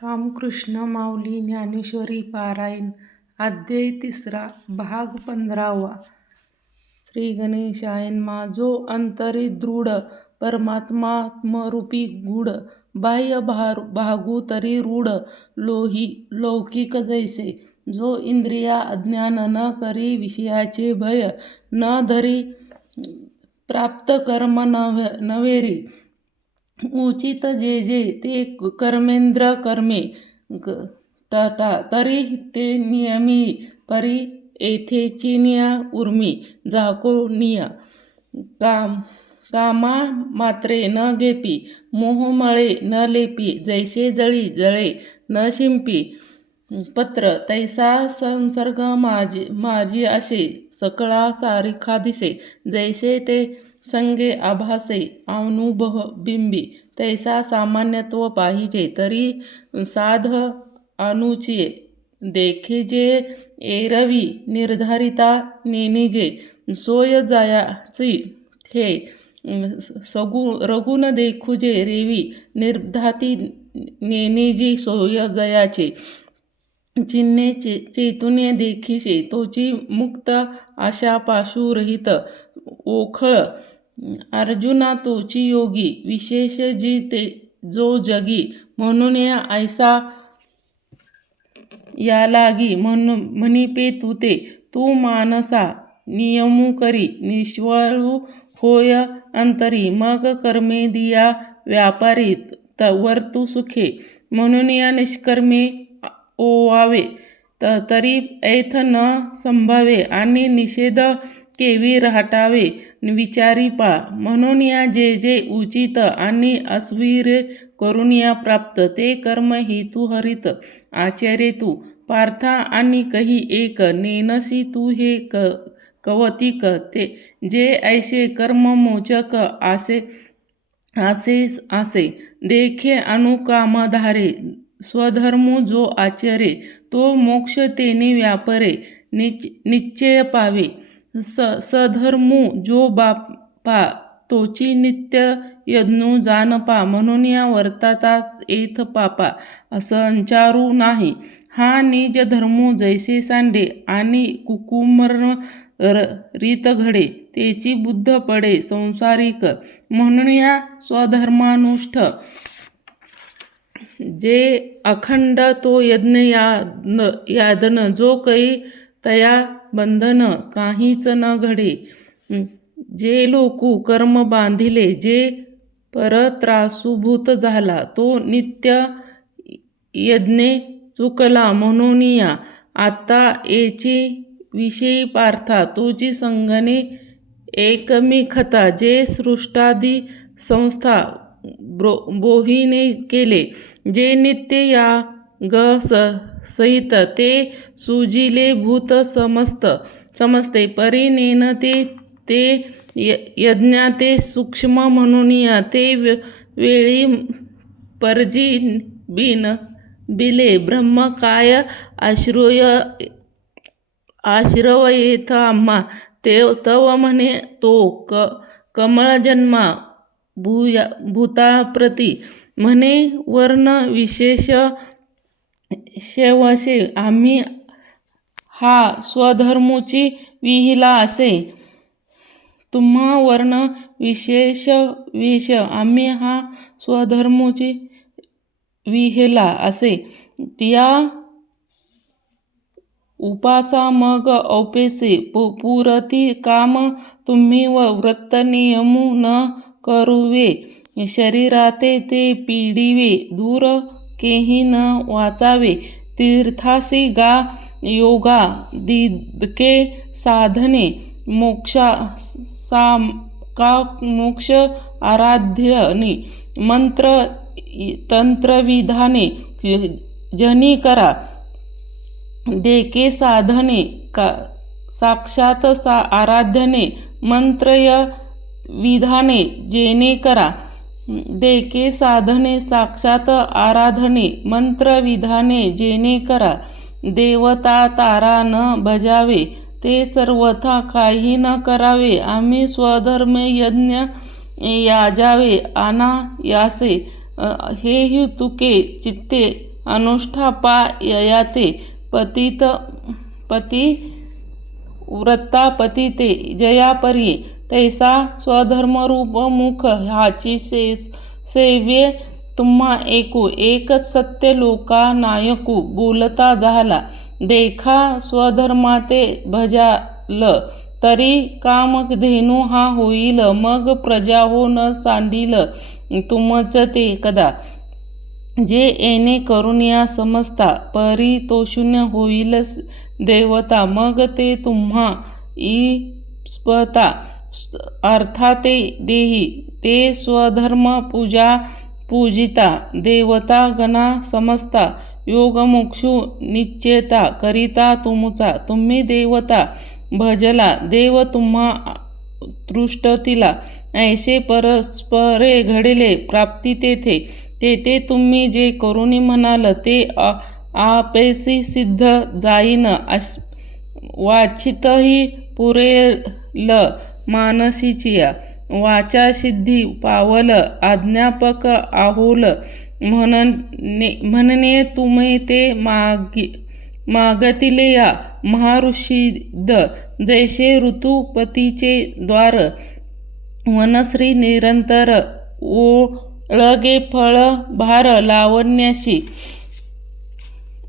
रामकृष्ण माऊली ज्ञानेश्वरी पारायण अध्याय 3 भाग 15. श्री गणेशाय नमः. जो अंतरी दृढ परमात्मात्मरूपी गूढ बाह्य भागू तरी रूढ लौकिक जैसे. जो इंद्रिया अज्ञान न करी विषयाचे भय न धरी प्राप्त कर्म नवेरी. उचित जे जे ते कर्मेंद्र कर्मे तरी ते नियमी परी येथेची निया उर्मी झाको निया. कामा मात्रे न घेपी मोहमळे न लेपी. जैसे जळी जळे न शिंपी पत्र तैसा संसर्ग माझी असे सकळा सारिखा दिसे. जैसे ते संगे आभासे बिंबी तैसा सामान्यत्व पाहिजे तरी साध अनुचिये. देखे जे एरवी निर्धारिता नेनिजे सोय जायाची हे रगुन देखुजे रेवी निर्धाती नेनिजी सोय जयाचे. चिन्हे चेतुने देखिसे तोची मुक्त आशा पाशु रहित ओखळ. अर्जुना तोची योगी विशेष जी ते जो जगी. म्हणून या ऐसा या लागी म्हणिपे तू ते. तू मानसा नियमू करी निष्वळू होय अंतरी. मग कर्मे दिया व्यापारी वर्तू सुखे. म्हणून या निष्कर्मे ओवावे तरी ऐथ न संभावे. आणि निषेध केवी राहटावे विचारी पा. म्हणून या जे जे उचित आणि अस्वीर करून या प्राप्त ते कर्म हेतू हरित आचरे तू. पार्था आणि कही एक नेनसी तू हे कवतिक ते. जे ऐसे कर्म मोचक आसे देखे अनुकामधारे. स्वधर्मू जो आचरे तो मोक्ष तेने व्यापरे निश्चय पावे. सधर्मू जो बापा तोची नित्य यज्ञू जानपा. म्हणून या वर्तातात येथ पापा संचारू नाही. हा निज धर्मू जैसे सांडे आणि कुकुमर्म रीत घडे तेची बुद्ध पडे संसारिक. म्हणून या स्वधर्मानुष्ठ जे अखंड तो यज्ञ यादन. जो काही तया बंधन काहीच न घडे. जे लोकू कर्म बांधिले जे परत्रासूभूत झाला तो नित्य यज्ञे चुकला. म्हणून या आता येची विषयी पार्था तोची संगणे एकमिखता. जे सृष्टादी संस्था बोहीने केले जे नित्य या सहित ते सुजिले भूत समजते परी नेनते ते यज्ञा ते सूक्ष्म. म्हणून या ते वेळी परजी बिले ब्रह्म काय आश्रवयेथ आम्हा. तव म्हणे तो कमळजन्मा भूताप्रती. म्हणे वर्ण विशेष शेवशे आम्ही हा स्वधर्मूची विहिला असे. तुम्हा वर्ण विशेष वेश आम्ही हा स्वधर्मूची विहिला असे. त्या उपासा मग औपेसे पुरती काम. तुम्ही व्रत नियमू न करूवे. शरीराते ते पिडिवे दूर केही न वाचावे. तीर्थासी गा योगा दिदके साधने मोक्ष आराध्यनी. मंत्र तंत्रविधाने जनी करा. देके साधने साक्षात आराध्यने. मंत्रय विधाने जेने करा. देके साधने साक्षात आराधने. मंत्र विधाने जेने करा. देवता तारा न भजावे ते सर्वथा काही न करावे. आम्ही स्वधर्म यज्ञ याजावे अनायासे. हेही तुके चित्ते अनुष्ठापाययाते पतिव्रता पतिते जयापरी तैसा स्वधर्मरूप मुख ह्याची सेव्ये तुम्हा ऐकू एकच सत्य लोका नायकू बोलता झाला देखा स्वधर्माते भजाल तरी कामधेनू हा होईल मग प्रजा हो न सांडील तुमच ते कदा जे येणे करून या समजता परी तो शून्य होईल देवता मग ते तुम्हा इस्पता अर्थाते देही ते स्वधर्म पूजिता देवता गणा समजता योगमोक्षू निश्चेता करिता तुमचा तुम्ही देवता भजला देव तुम्हा दृष्टतीला ऐसे परस्परे घडले प्राप्ती तेथे तुम्ही जे करुणी म्हणाल ते आपैसी सिद्ध जाईन वाचितही पुरेल मानसीचिया वाचा सिद्धी पावल अज्ञापक आहोल म्हणणे तुम्ही ते मागतिले या महाऋषीद जैसे ऋतुपतीचे द्वार वनश्री निरंतर ओळगे फळ भार लावण्याशी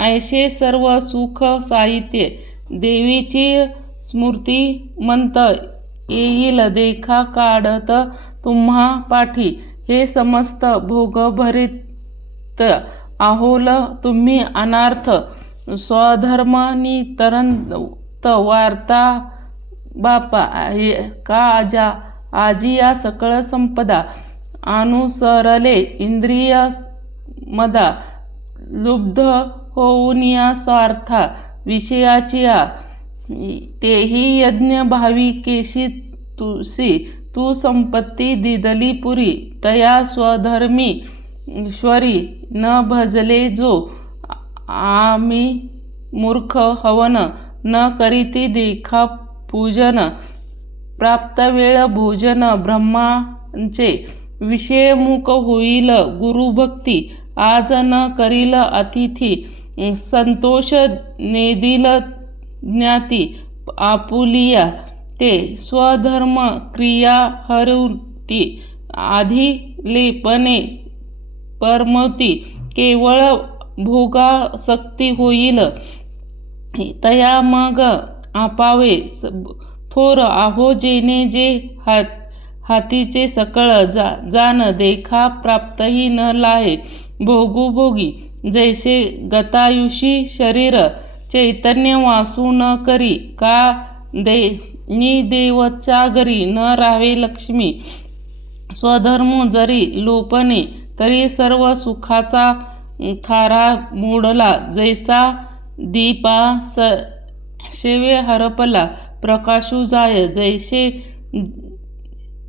ऐसे सर्व सुख साहित्य देवीची स्मृती मंत येईल देखा काढत तुम्हा पाठी हे समस्त भोगभरित आहोल तुम्ही अनार्थ स्वधर्मनितरंत वार्ता बापा का आजी या सकळ संपदा अनुसरले इंद्रिय मदा लुब्ध होऊन या स्वार्था विषयाची तेही यज्ञ भाविकेशी तू संपत्ती दिदली पुरी तया स्वधर्मी ईश्वरी न भजले जो आम्ही मूर्ख हवन न करीती देखा पूजन प्राप्त वेळ भोजन ब्रह्मांचे विषयमुख होईल गुरुभक्ती आज न करील अतिथी संतोष नेदिल ज्ञाती आपुलिया ते स्वधर्म क्रिया हरवती आधी लेपने परमती केवळ भोगासक्ती होईल तया मग आपावे थोर आहो जेने जे हातीचे सकळ जान देखा प्राप्तही न लाहे भोगोभोगी जैसे गतायुषी शरीर चैतन्य वासू न करी का देवच्या घरी न राहावे लक्ष्मी स्वधर्म जरी लोपणे तरी सर्व सुखाचा थारा मोडला जैसा दीपा शेवे हरपला प्रकाशू जाय जैसे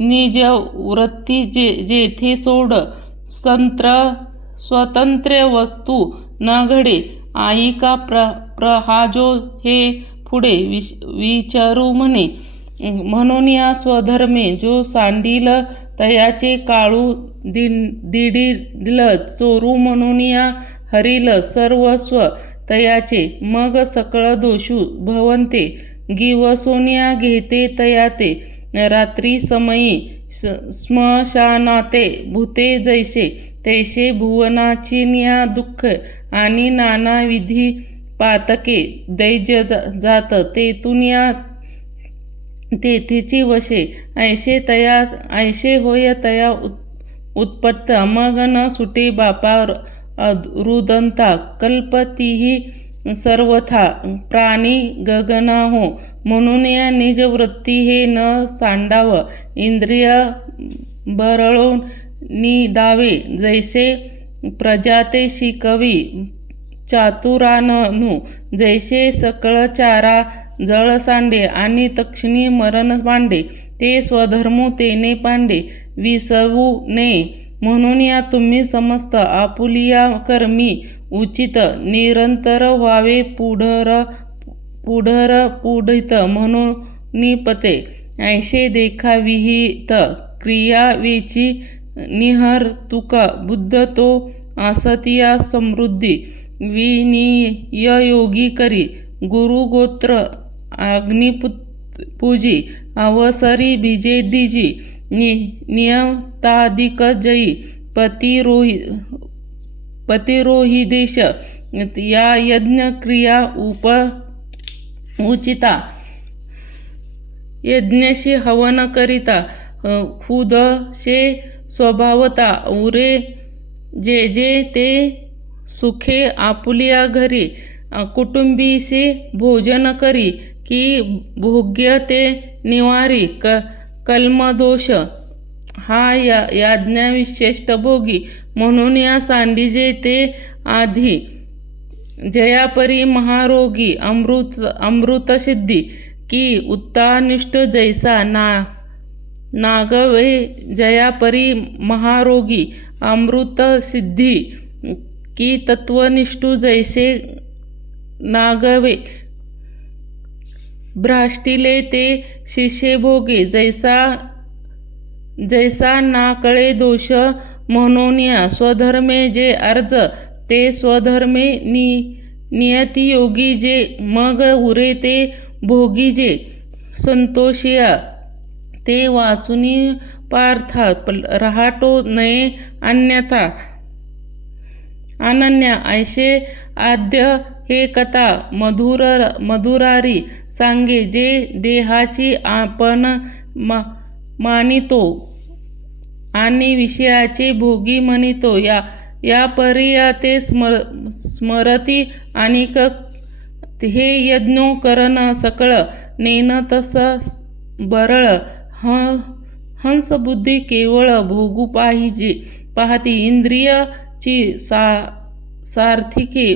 निज वृत्ती जेथे सोड स्वतंत्र वस्तू न घडे आईका प्रहाजो हे पुढे विचारू म्हणे म्हणून या स्वधर्मे जो सांडील तयाचे काळू दिडील चोरू म्हणून या हरील सर्वस्व तयाचे मग सकळ दोषू भवंते गिवसोनिया घेते तयाते रात्री समयी स्मशानाते भूते जैसे तैसे भुवनाची न्या दुःख आणि नाना विधी पातके दैज जात तेथून या तेथेची वशे ऐसे होय तया उत्पत्त मग न सुटे बापा रुदंता कल्पतीही सर्वथा प्राणी गगना हो म्हणून या निजवृत्ती हे न सांडाव इंद्रिय बरळून निडावे जैसे प्रजाते शिकवी चातुराननु जैसे सकळ चारा जळ सांडे आणि तक्षणी मरण पांडे ते स्वधर्मू तेने पांडे विसवू नये म्हणून या तुम्ही समस्त आपुलिया कर्मी उचित निरंतर व्हावे पुढित म्हणून निपते ऐसे देखा विहित क्रिया वेची निहर तुका बुद्ध तो असतिया समृद्धी विनियोगी करी गुरुगोत्र अग्निपूजी अवसरी भिजे दिजी नियताधिक जयी पतिरोहिदेश या यज्ञ क्रिया उचिता यज्ञशी हवन करिता हुदशे स्वभावता उरे जे जे ते सुखे आपुलिया घरी कुटुंबीशी भोजन करी की भोग्य ते निवारी कल्मदोष हा याज्ञाविशिष्ट भोगी म्हणून या सांडीजे ते आधी जयापरी महारोगी अमृतसिद्धी की उत्तानिष्ठ जैसा नागवे जयापरी महारोगी अमृतसिद्धी की तत्वनिष्ठू जैसे नागवे भ्राष्टिले ते शिष्य भोगे जैसा नाकळे दोष म्हणून या स्वधर्मे जे अर्ज ते स्वधर्मे नियतियोगी जे मग उरे ते भोगी जे संतोषिया ते वाचुनी पार्थात रहाटो नये अन्यथा अनन्या ऐशे आद्य हे कथा मधुरारी सांगे जे देहाची आपण मानितो आणि विषयाचे भोगी म्हणितो या पर्या ते स्मरती आणि हे यज्ञो करण सकळ नेन तस बरळ हंसबुद्धी केवळ भोगू पाहिजे पाहती इंद्रिय ची सार्थिके